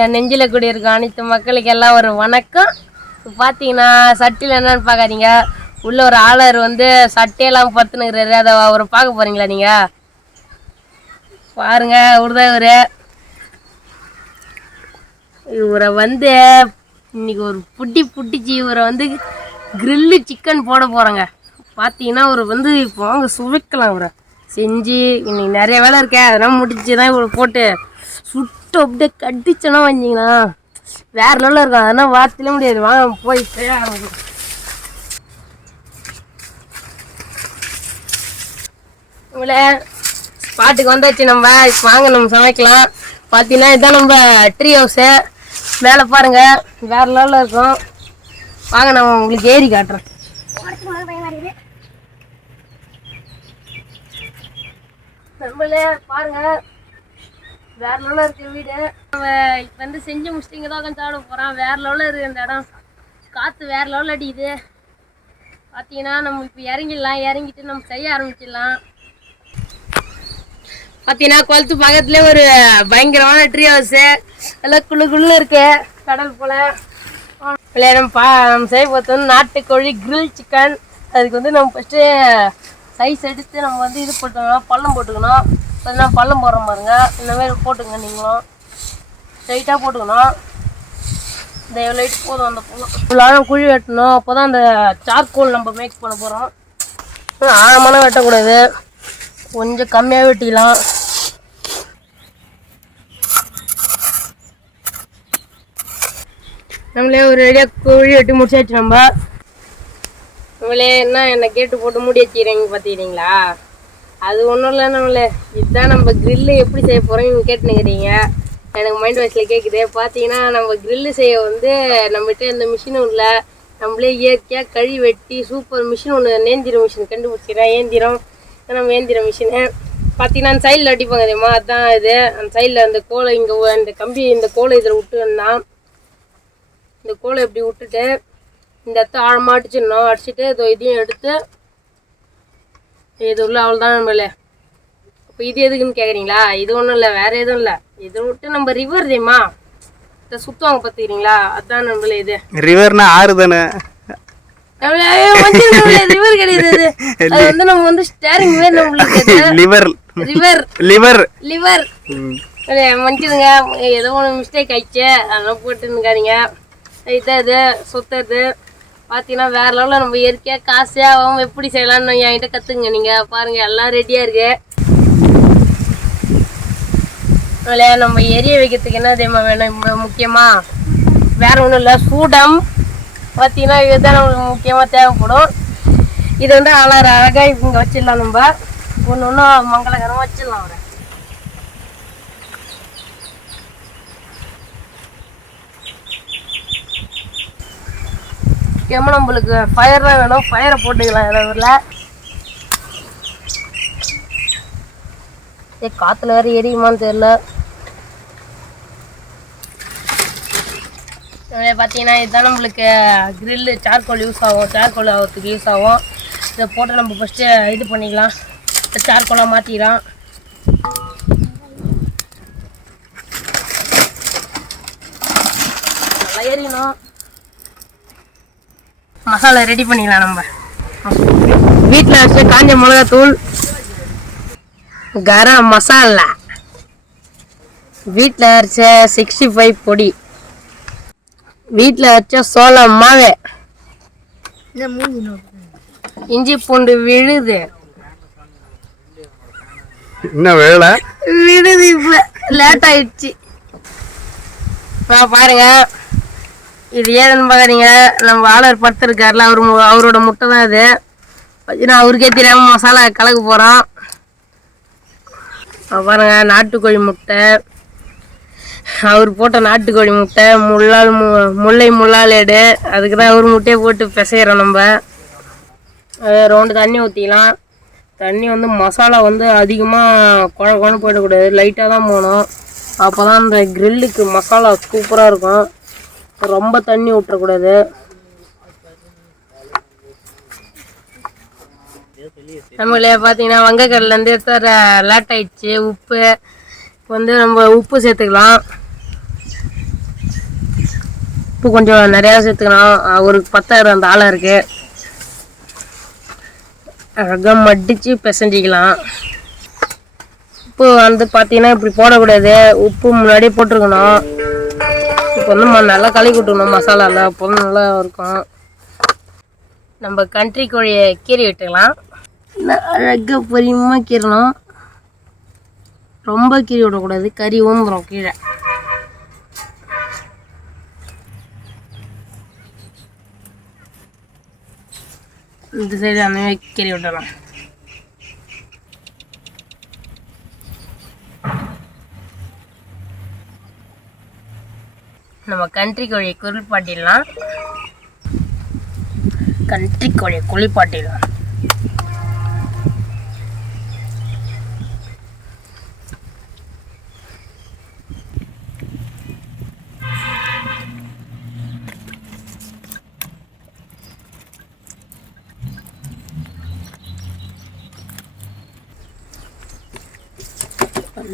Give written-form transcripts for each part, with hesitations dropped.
என் நெஞ்சில் கூடியிருக்க அனைத்து மக்களுக்கு எல்லாம் ஒரு வணக்கம். பார்த்தீங்கன்னா சட்டியில் என்னன்னு பார்க்காதீங்க, உள்ள ஒரு ஆளர் வந்து சட்டையெல்லாம் பத்துனுங்கிறாரு. அதை அவரை பார்க்க போறீங்களா நீங்கள்? பாருங்க, இவரை வந்து இன்னைக்கு ஒரு புட்டிச்சு இவரை வந்து கிரில்லு சிக்கன் போட போகிறேங்க. பார்த்தீங்கன்னா ஒரு வந்து இப்போ வாங்க சுவைக்கலாம். அவரை செஞ்சு இன்னைக்கு நிறைய வேலை இருக்கேன், அதெல்லாம் முடிச்சு தான் இவரை போட்டு சுட்டு அப்படியே கட்டிச்சோன்னா வந்தீங்கன்னா வேற லெவலில் இருக்கும். அதெல்லாம் வார்த்தையில முடியாது. வாங்க போய் இவ்வளோ ஸ்பாட்டுக்கு வந்தாச்சு. நம்ம வாங்க நம்ம சமைக்கலாம். பார்த்தீங்கன்னா இதுதான் நம்ம ட்ரீ ஹவுஸு. மேலே பாருங்க வேற லெவலில் இருக்கும். வாங்க நான் உங்களுக்கு ஏறி காட்டுறேன். நம்மளே பாருங்க வேற லெவலில் இருக்கு வீடு. நம்ம இப்போ வந்து செஞ்சு முடிச்சுட்டு தான் உட்காந்து சாப்பிட போகிறோம். வேற லெவலில் இருக்குது இந்த இடம். காற்று வேற லெவலில் அடிக்குது. பார்த்தீங்கன்னா நம்ம இப்போ இறங்கிட்டு நம்ம செய்ய ஆரம்பிச்சிடலாம். பார்த்தீங்கன்னா குளத்து பக்கத்துலேயே ஒரு பயங்கரமான ட்ரீ ஹவுஸு. எல்லாம் குள்ளு இருக்கு கடல் போல். நம்ம செய்ய பார்த்தோம் நாட்டுக்கோழி கிரில் சிக்கன். அதுக்கு வந்து நம்ம ஃபஸ்ட்டு சைஸ் எடுத்து நம்ம வந்து இது போட்டுக்கணும், பள்ளம் போட்டுக்கணும். பார்த்தீங்கன்னா பள்ளம் போடுற பாருங்க, இந்தமாரி போட்டுங்க. நீங்களும் ஸ்ட்ரைட்டாக போட்டுக்கணும். இந்த லைட் போதும். அந்த போதும் ஆழம் குழி வெட்டணும். அப்போ தான் அந்த சார்கோல் நம்ம மேக் பண்ண போகிறோம். ஆழமான வெட்டக்கூடாது, கொஞ்சம் கம்மியாக வெட்டிக்கலாம். நம்மளே ஒரு ரெடியாக குழி வெட்டி முடிச்சாச்சு. நம்மளே என்ன கேட்டு போட்டு மூடி வச்சுக்கிறீங்க பார்த்துக்கிறீங்களா? அது ஒன்றும் இல்லை. நம்மளே இதுதான் நம்ம கிரில்லு எப்படி செய்ய போகிறோம் கேட்டுனுக்கிறீங்க. எனக்கு மைண்ட் வாய்ஸில் கேட்குது. பார்த்தீங்கன்னா நம்ம கிரில்லு செய்ய வந்து நம்மகிட்ட இந்த மிஷினும் இல்லை. நம்மளே இயற்கையாக கழி வெட்டி சூப்பர் மிஷின் ஒன்று நேந்திரம் மிஷின் கண்டுபிடிச்சிக்கிறேன். நம்ம ஏந்திர மிஷினு பார்த்தீங்கன்னா அந்த சைடில் அடிப்பாங்க தெரியுமா, அதுதான் இது. அந்த சைடில் அந்த கோலை இங்கே இந்த கம்பி இந்த கோலை இதில் விட்டு வந்தான். இந்த கோலை இப்படி விட்டுட்டு இந்த இடத்த ஆழமாக அடிச்சிடணும். அடிச்சுட்டு இதையும் எடுத்து இது உள்ள அவ்வளோதான் நம்மளே. இப்போ இது எதுக்குன்னு கேட்குறீங்களா? இது ஒன்றும் இல்லை, வேறு எதுவும் இல்லை. இதை விட்டு நம்ம ரிவர் தெரியுமா, இதை சுற்றுவாங்க பார்த்துக்கிறீங்களா, அதுதான் நம்மளே. இது ரிவர்னா ஆறு தானே? ரிவர் கிடையாது. அது வந்து நம்ம வந்து ஸ்டேரிங் மாதிரி நம்மளுக்கு லிவர் மன்னிச்சுதுங்க, ஏதோ ஒன்று மிஸ்டேக் ஆயிடுச்சு. அதெல்லாம் போட்டுருக்காதீங்க. இதான் இது சுத்தது. பார்த்தீங்கன்னா வேற லெவலில் நம்ம இயற்கையாக காசாகவும் எப்படி செய்யலாம்னு என்கிட்ட கற்றுங்க. நீங்கள் பாருங்கள் எல்லாம் ரெடியாக இருக்கு. அதில் நம்ம எரிய வைக்கிறதுக்கு என்ன தெரியுமா வேணும் முக்கியமாக? வேற ஒன்றும் இல்லை, சூடம். பார்த்தீங்கன்னா இதுதான் நம்மளுக்கு முக்கியமாக தேவைப்படும். இது வந்து அழகாக இங்கே வச்சிடலாம். நம்ம ஒன்று மங்களகரமாக வச்சிடலாம். அவரை முக்கியமாக நம்மளுக்கு ஃபயர் தான் வேணும். ஃபயரை போட்டுக்கலாம். இதில் காற்றுல வேறு எரியுமான்னு தெரியல. பார்த்தீங்கன்னா இதுதான் நம்மளுக்கு கிரில்லு சார்கோல் யூஸ் ஆகும். சார்கோல் ஆகிறதுக்கு யூஸ் ஆகும். இதை போட்டு நம்ம ஃபஸ்ட்டு இது பண்ணிக்கலாம். சார்கோலாக மாற்றிக்கலாம். நல்லா எரியணும். மசாலா ரெடி பண்ணிக்கலாம். நம்ம வீட்டில் வச்சு காஞ்ச மிளகாத்தூள், கரம் மசாலா, வீட்டில் அரைச்ச 65 பொடி, வீட்டில் வச்ச சோளம் மாவு, இஞ்சி பூண்டு விழுது. இப்ப லேட் ஆயிடுச்சு. பாருங்க இது ஏன்னு பாக்குறீங்க, நம்ம ஆளர் படுத்திருக்காருல, அவரோட முட்டை தான் இது. அவருக்கே தெரியாம மசாலா கலக்க போறோம். பாருங்க நாட்டுக்கோழி முட்டை, அவர் போட்ட நாட்டுக்கோழி முட்டை, முள்ளாலேடு. அதுக்கு தான் அவர் முட்டையை போட்டு பிசைகிறோம். நம்ம ரவுண்டு தண்ணி ஊற்றிக்கலாம். தண்ணி வந்து மசாலா வந்து அதிகமாக குழம்பு போயிடக்கூடாது, லைட்டாக தான் போகணும். அப்போ தான் அந்த கிரில்லுக்கு மசாலா சூப்பராக இருக்கும். ரொம்ப தண்ணி விட்டுறக்கூடாது. நம்மளே பார்த்தீங்கன்னா வங்கக்கடலேருந்து எடுத்து லேட் ஆயிடுச்சு. உப்பு இப்போ வந்து நம்ம உப்பு சேர்த்துக்கலாம். உப்பு கொஞ்சம் நிறையா சேர்த்துக்கணும். ஒரு 10,000 அந்த ஆளை இருக்குது. அழகாக மடித்து பிசைஞ்சிக்கலாம். உப்பு வந்து பார்த்தீங்கன்னா இப்படி போடக்கூடாது, உப்பு முன்னாடியே போட்டிருக்கணும். இப்போ வந்து நல்லா கலக்கி விட்டுக்கணும் மசாலாவில், அப்போ நல்லா இருக்கும். நம்ம கண்ட்ரி கோழியை கீறி விட்டுக்கலாம். அழகாக பொரியமாக கீறணும், ரொம்ப கீறி விடக்கூடாது, கறி ஊந்துடும் கீழே. இந்த சைடு அந்த மாதிரி கீறி விடலாம். நம்ம கண்ட்ரி கோழியை குளிப்பாட்டிடலாம். கண்ட்ரி கோழியை குளிப்பாட்டிடலாம்.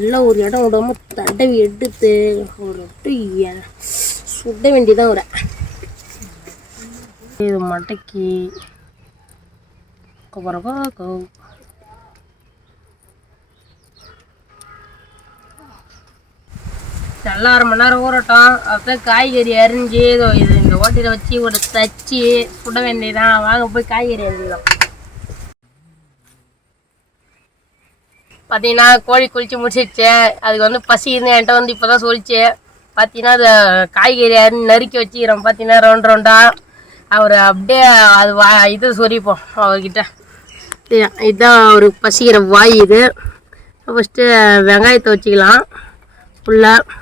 நல்லா ஒரு இடம் விடாம தடவி எடுத்து ஒரு சுட வேண்டியதான் ஒரு இது மட்டைக்கு நல்லா 1/2 மணி நேரம் ஊறட்டும். அப்புறம் காய்கறி அரிஞ்சு இது இந்த ஓட்டையில் வச்சு ஒரு தச்சு சுட வேண்டியதான். வாங்க போய் காய்கறி அரிஞ்சிக்கலாம். பார்த்தீங்கன்னா கோழி குளிச்சு முடிச்சிடுச்சு. அதுக்கு வந்து பசின்னு என்கிட்ட வந்து இப்போ தான் சொல்லிச்சு. பார்த்தீங்கன்னா அதை காய்கறி நறுக்கி வச்சுக்கிறோம். பார்த்தீங்கன்னா ரவுண்டா அவர் அப்படியே அது இது சொரிப்போம் அவர்கிட்ட. இதுதான் அவர் பசிக்கிற வாய். இது ஃபஸ்ட்டு வெங்காயத்தை வச்சுக்கலாம் ஃபுல்லாக.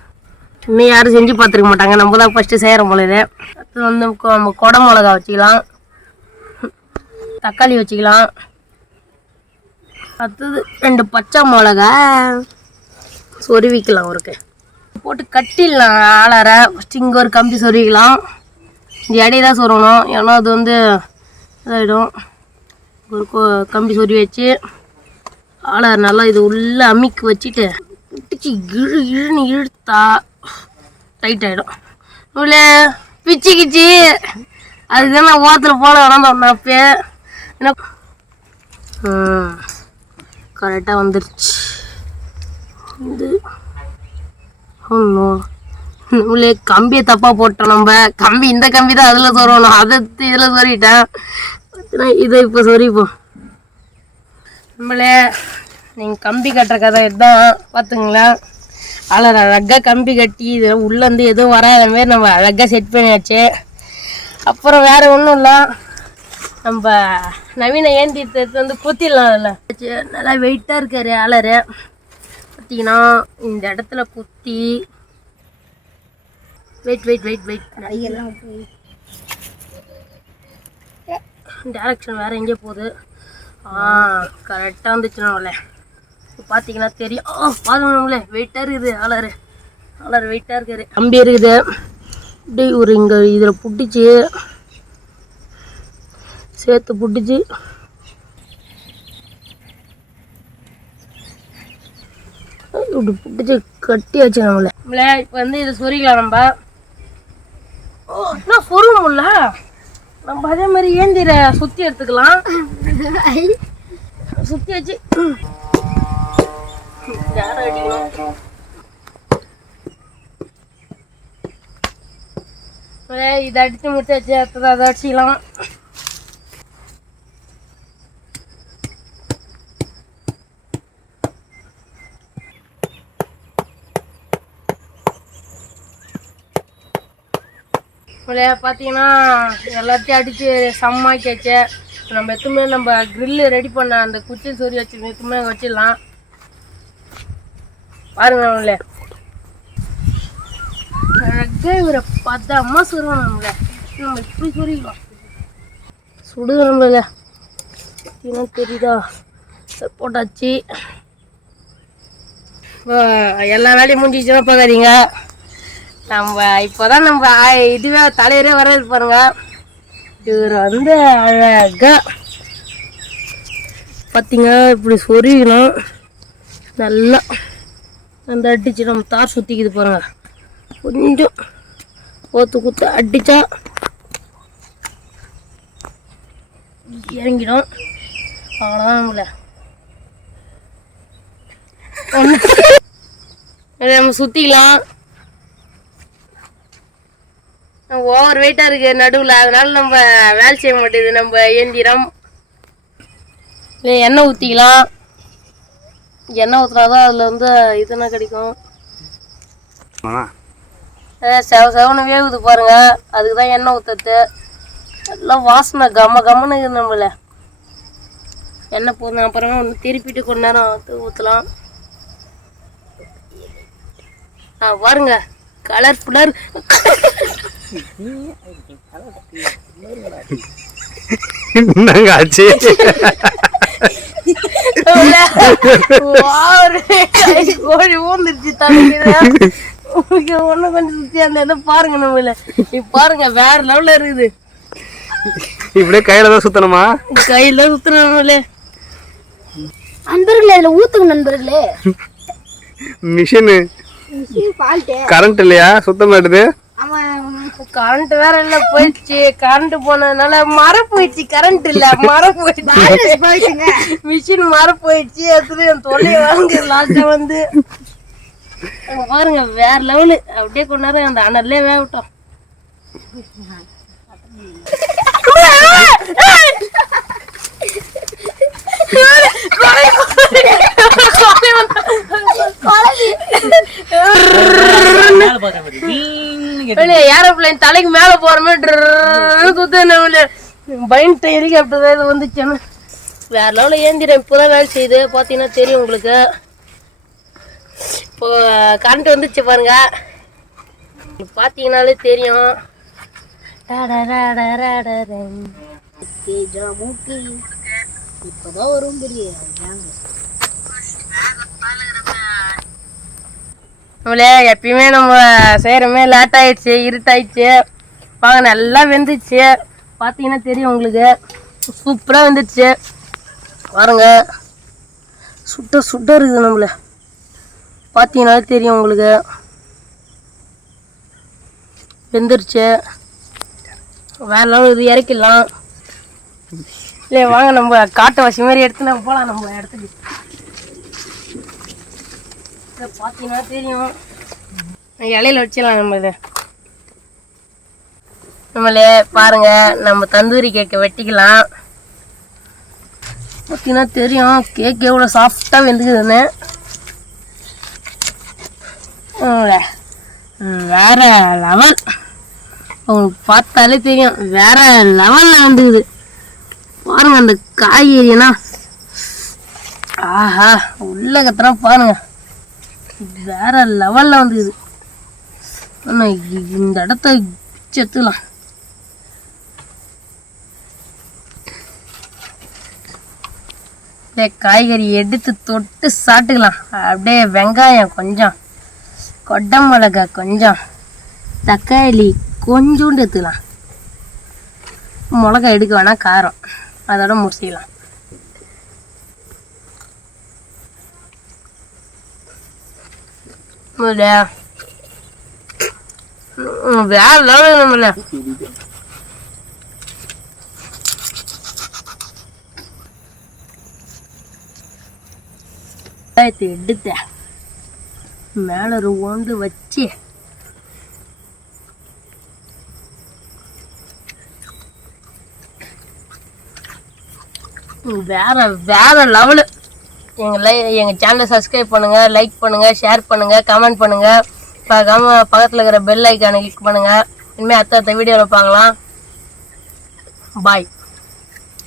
இன்னும் யாரும் செஞ்சு பார்த்துருக்க மாட்டாங்க, நம்ம தான் ஃபஸ்ட்டு செய்கிறோம் போல. இது அடுத்து வந்து நம்ம கொடை மிளகா வச்சுக்கலாம், தக்காளி வச்சுக்கலாம். அடுத்தது 2 பச்சை மிளகா சொருவிக்கலாம். அவருக்கு போட்டு கட்டிடலாம் ஆளார. ஃபஸ்ட்டு இங்கே ஒரு கம்பி சொருவிக்கலாம். இந்த இடையே தான் சொருகணும், ஏன்னா அது வந்து இதாகிடும். ஒரு கம்பி சொருவி வச்சு ஆளார் நல்லா இது உள்ளே அம்மிக்கு வச்சுட்டு பிடிச்சி இழுன்னு இழுத்தா டைட் ஆகிடும். உள்ளே பிச்சுக்கிச்சு. அதுக்கு நான் ஓரத்தில் போல வேணாம் அப்போ என்ன கரெக்டாக வந்துருச்சு. இது உள்ளே கம்பியை தப்பாக போட்டோம். நம்ம கம்பி இந்த கம்பி தான் அதில் சொருவணும், அதை இதில் சொருவிட்டேன். இதை இப்போ சொரிப்போம். நம்மளே நீங்கள் கம்பி கட்டுற கதை இதுதான் பார்த்துங்களேன். அதில் அழகாக கம்பி கட்டி இது உள்ளேருந்து எதுவும் வராத மாரி நம்ம அழகாக செட் பண்ணியாச்சு. அப்புறம் வேறு ஒன்றும் இல்லை, நம்ம நவீன ஏந்திரத்தை வந்து குத்திடலாம். அதில் நல்லா வெயிட்டாக இருக்காரு ஆளர். பார்த்தீங்கன்னா இந்த இடத்துல குத்தி வெயிட் வெயிட் வெயிட் வெயிட் நிறையெல்லாம் டேரக்ஷன் வேறு எங்கேயோ போகுது. கரெக்டாக வந்துச்சுனால பார்த்தீங்கன்னா தெரியும். பாருங்களே வெயிட்டாக இருக்குது ஆளர் வெயிட்டாக இருக்காரு. கம்பி இருக்குது இப்படி ஒரு இங்கே இதில் பிடிச்சி சேர்த்து பிடிச்சி இப்படி பிடிச்சி கட்டி வச்சு நம்மள இப்போ வந்து இதை சொரிக்கலாம். நம்ம என்ன சொருகணும்ல, நம்ம அதே மாதிரி ஏந்திர சுற்றி எடுத்துக்கலாம். சுற்றி வச்சு யாரும் அடிக்கணும். இதை அடித்து முடிச்சாச்சு. அடுத்தது அதை அடிச்சிக்கலாம். பார்த்தீங்கன்னா எல்லாத்தையும் அடித்து சம்மாக்கியாச்சு. நம்ம எத்துமே நம்ம க்ரில்லு ரெடி பண்ண அந்த குச்சி சொறி வச்சு எத்துமே வச்சிடலாம். பாருங்க நம்மளே அழகாக இவரை பதமாக சொருவோம். நம்ம இப்படி சொரிக்கலாம். சுடுது நம்மள பார்த்தீங்கன்னா தெரியுதா, போட்டாச்சு. எல்லா வேலையும் முடிஞ்சிச்சுன்னா பார்க்காதீங்க. நம்ம இப்போதான் நம்ம இதுவே தலைவரே வர பாருங்க. இவர் வந்து அழகா பார்த்தீங்க இப்படி சொருகணும். நல்லா அந்த அடிச்சு நம்ம தார் சுற்றிக்குது பாருங்க. கொஞ்சம் போத்து குத்து அடிச்சா இறங்கிடும். அவ்வளோதான் நம்மள நம்ம சுத்திக்கலாம். ஓவர் வெயிட்டா இருக்கு நடுவில், அதனால நம்ம வேலை செய்ய மாட்டேது நம்ம இயந்திரம். இல்லை எண்ணெய் ஊற்றிக்கலாம். எண்ணெய் ஊற்றுனாதான் அதில் வந்து இதுனா கிடைக்கும். செவனை வேகுது பாருங்க, அதுக்கு தான் எண்ணெய் ஊற்றுறது. எல்லாம் வாசனை கம்ம கம்மனு நம்மள. எண்ணெய் போதும், அப்புறமா ஒன்று திருப்பிட்டு கொஞ்ச நேரம் ஊற்றலாம். பாருங்க கலர்ஃபுல்லா ஆச்சு. கோழி ஊந்துருச்சு தலைக்கு. ஒண்ணு கொஞ்சம் சுத்தி அந்த பாருங்க நம்மள. பாருங்க வேற லெவல்ல இருக்குது. இப்படியே கையில தான் சுத்தணுமா? கையில தான் சுத்தணும்ல. நண்பர்களே இதுல ஊத்துங்க நண்பர்களே. மிஷின் கரண்ட் இல்லையா? சுத்த மாட்டுது. கரண்ட் வேற இல்ல, போயிடுச்சு. கரண்ட் போனதுனால மரம் போயிடுச்சு. கரண்ட் இல்ல, மரம் போயிடுச்சு. மிஷின் மரம் போயிடுச்சு. அதுல என் தொல்லையை வாங்க லாஸ்டா வந்து பாருங்க வேற லெவலு. அப்படியே கொஞ்ச நேரம் அந்த அனல்லே வேகட்டும். ஏரோப்ளைன் தலைக்கு மேல போற மாதிரி பயன்ட்டு ஹெலிகாப்டர் வந்துச்சு. வேற லெவலில் ஏந்திரம் இப்போதான் வேலை செய்யுது. பார்த்தீங்கன்னா தெரியும் உங்களுக்கு. இப்போ கரண்ட் வந்துச்சு பாருங்க, பார்த்தீங்கன்னாலே தெரியும். இப்பதான் வரும் பெரிய நம்மளே எப்பயுமே நம்ம செய்கிறோமே லேட் ஆயிடுச்சு, இருட்டாயிடுச்சு. பாங்க நல்லா வெந்துச்சு. பார்த்தீங்கன்னா தெரியும் உங்களுக்கு, சூப்பராக வெந்துடுச்சு பாருங்க. சுட்ட சுட்ட இருக்குது நம்மள, பார்த்தீங்கன்னாலே தெரியும் உங்களுக்கு. வெந்துருச்சு வேற லெவல். இது இறக்கிடலாம். இல்லை வாங்க நம்ம காட்டு வாசி மாதிரி எடுத்து நம்ம போகலாம் நம்ம இடத்துக்கு. பார்த்தீங்கன்னா தெரியும், இலையில வச்சிடலாம் நம்ம. இதை நம்மளே பாருங்க, நம்ம தந்தூரி கேக்கை வெட்டிக்கலாம். பார்த்தீங்கன்னா தெரியும் கேக் எவ்வளோ சாஃப்டாக வெந்துக்குதுன்னு. வேற லெவல், உங்களுக்கு பார்த்தாலே தெரியும் வேற லெவலில் வந்துக்குது பாருங்க. அந்த காய்கறினா ஆஹா உள்ள கத்துறா பாருங்க, வேற லெவலில் வந்துக்குது. இந்த இடத்த செத்துலாம். காய்கறி எடுத்து தொட்டு சாப்பிட்டுக்கலாம். அப்படியே வெங்காயம் கொஞ்சம், கொட்டை மிளகாய் கொஞ்சம், தக்காளி கொஞ்சோண்டு எடுத்துக்கலாம். மிளகாய் எடுக்க வேணாம், காரம் அதோட முடிச்சிக்கலாம். வேற லெவல் நம்மள. எடுத்த மேல ஒரு ஒன்று வச்சு வேற வேற லெவலு. எங்கள் சேனலை சப்ஸ்கிரைப் பண்ணுங்கள், லைக் பண்ணுங்கள், ஷேர் பண்ணுங்கள், கமெண்ட் பண்ணுங்கள். பக்கத்தில் இருக்கிற பெல் ஐக்கானை கிளிக் பண்ணுங்கள். இனிமேல் அடுத்த வீடியோவில் பார்க்கலாம். பாய்.